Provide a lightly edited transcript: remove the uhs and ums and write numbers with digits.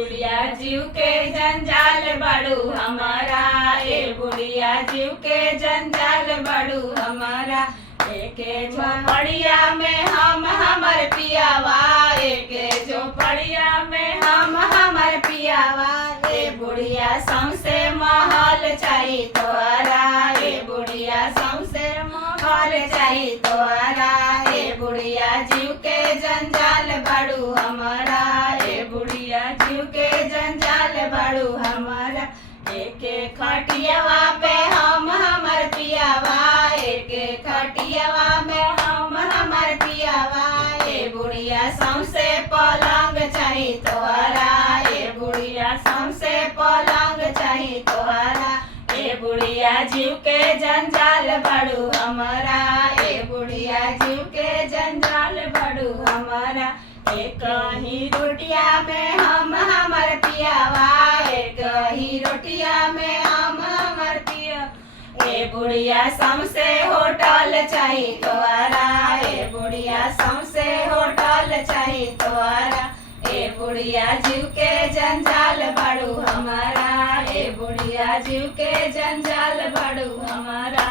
बुढ़िया जीव के जंजाल बड़ू हमारा, ए बुढ़िया जीव के जंजाल बड़ू हमारा। एके झोपड़िया में हम हमर पियावा, एके झोपड़िया में हम हमर पियावा। ए बुढ़िया सौंसे महल चाही तोहरा, ए बुढ़िया सौंसे महल चाही तोहरा। ए बुढ़िया जीव के जंजाल बड़ू हमारा, ए बुढ़िया जीव के जंजाल बड़ू हमारा। एके खटियावा पे हम हमर पियावा, एके खटियावा में हम हमर पियावा। ए बुढ़िया सौंसे पलंग चाही तोहरा, ए बुढ़िया सौंसे पलंग चाही तोहरा। ए बुढ़िया जीव के जंजाल बड़ू हमारा, ए बुढ़िया जीव के जंजाल बड़ू हमारा। एक ही रोटिया में हम हमर पियावा, एक ही रोटिया में हम हमर पिया। ए बुढ़िया सौंसे होटल चाही तोहरा, ए बुढ़िया सौंसे होटल चाही तोहरा। ए बुढ़िया जीव के जंजाल बड़ू हमारा, ए बुढ़िया जीव के जंजाल बड़ू हमारा।